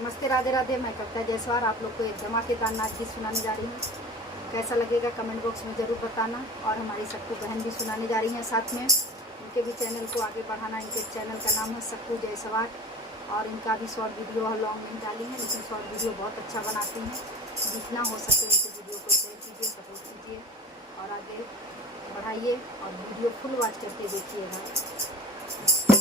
नमस्ते, राधे राधे। मैं कविता जायसवाल आप लोग को एक धमाकेदार नाच गीत सुनाने जा रही हूँ। कैसा लगेगा कमेंट बॉक्स में ज़रूर बताना। और हमारी सक्कू बहन भी सुनाने जा रही हैं साथ में। उनके भी चैनल को आगे बढ़ाना। इनके चैनल का नाम है सक्कू जायसवाल और इनका भी शॉर्ट वीडियो और लॉन्ग नहीं डाली है, लेकिन शॉर्ट वीडियो बहुत अच्छा बनाती हैं। जितना हो सके उनके वीडियो को शेयर कीजिए, सपोर्ट कीजिए और आगे बढ़ाइए और वीडियो फुल वॉच करके देखिएगा।